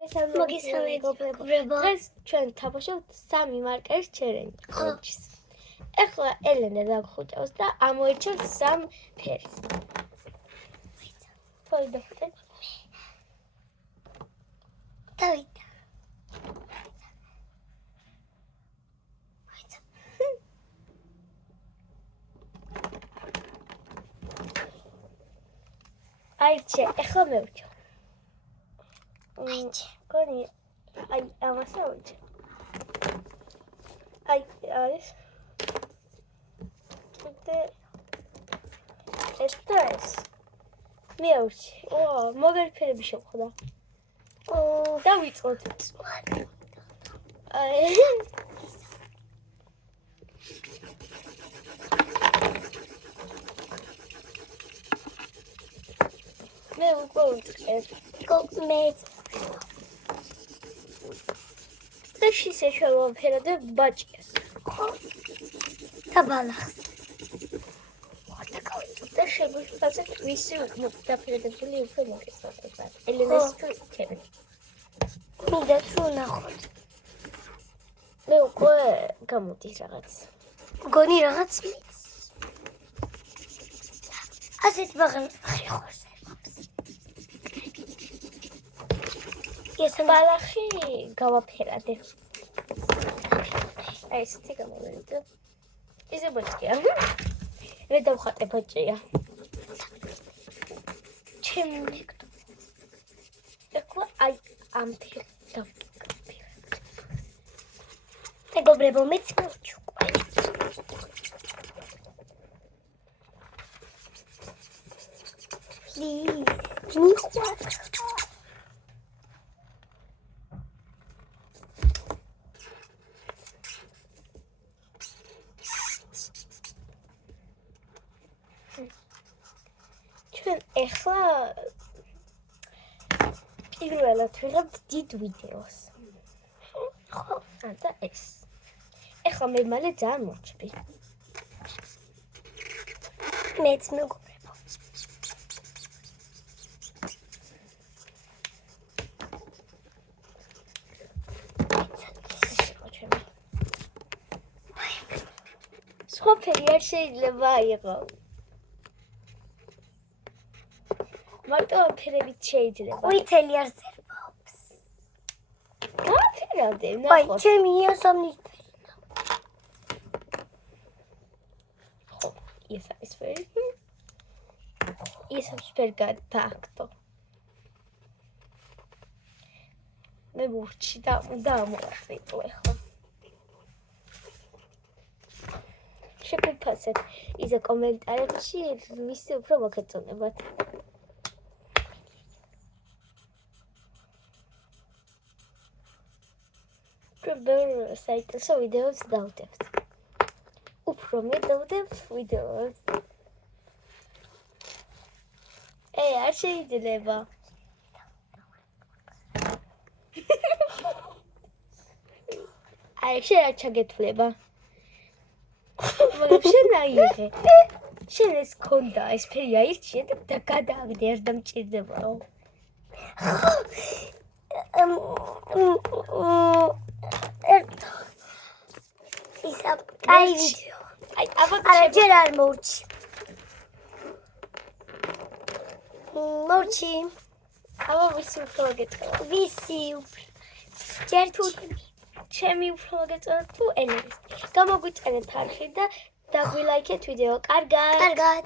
მოგესალმებით. დღეს ჩვენ თამაშობთ 3 მარკერის ჩელენჯს. ეხლა ელენე დაგხვეწავს და ამოიჩენს 3 ფერს. თოიდახტე. დავიდა. აიჩე, ეხლა მევჭო. აიჩე. გონი, აი ამას ავიჩე. აი არის. ეს. მევჭი. მოგერი ფერები შევხვდა. დავიწყოთ. აი მე უკვე ვიწყებ. მეც დღეში შეშევაფერადებ ბაჭიას. და ბალახს. და შეგვიძლია ვისი უკმოთ დაფერადებული უფრო მოგესალმება. ელენეს ჩვენი. მინდა თუ ნახოთ. მე უკვე გამოდის რაღაც. მგონი რაღაც ასეთ ბაღებში ხოს. ეს ბალახი გავაფერადე. აი ესეთი გამოვიდა. ისე ბოჭია. მე დავხატე ბოჭია. ჩემი მიგდო. ეხლა აი ამ ფერს დავკავე. მეგობრებო, მეც მოვჩუქვა. ჩვენ ეხლა პირველად ვიღებთ დიდ ვიდეოს. ხო, და ეს. ეხლა მე მალე ძალიან მოჩვი. მეც მეგობრებო. სხვა ფერი არ შეიძლება იყოს. მარტო ფერებით შეიძლება. ყვითელი არ ზერბობს. გავაფერადე, აი, ნახოთ. ჩემი იასამნის ხო, ეს არის ფერი. ეს ფერი გადააქტო. მე მურჩი და ამოახვითო ახლა. შეგვიფასეთ ისე კომენტარებში ვისი უფრო მოგეწონებათ. პრობლემ საიტზე ვიდეოს დავდებთ. უფრო მე დავდებ ვიდეოს. არ შეიძლება. აი შენ არ ჩაგეთვლება. მაგრამ შენ აიღე. შენ ეს ქონდა, ეს ფერი აირჩიე და გადააგდე, არ დამჭირდებაო. ისა კაი ვიდეო. აი, აბა არაჯერ არ მოვჩი. მოვჩი. აბა ვისი უფრო გეწევა? ვისი უფრო? ჯერ თუ ჩემი უფრო გეწევა თუ ელენეს. გამოგვიწერეთ არხი და დაგვილაიქეთ ვიდეო. კარგად. კარგად.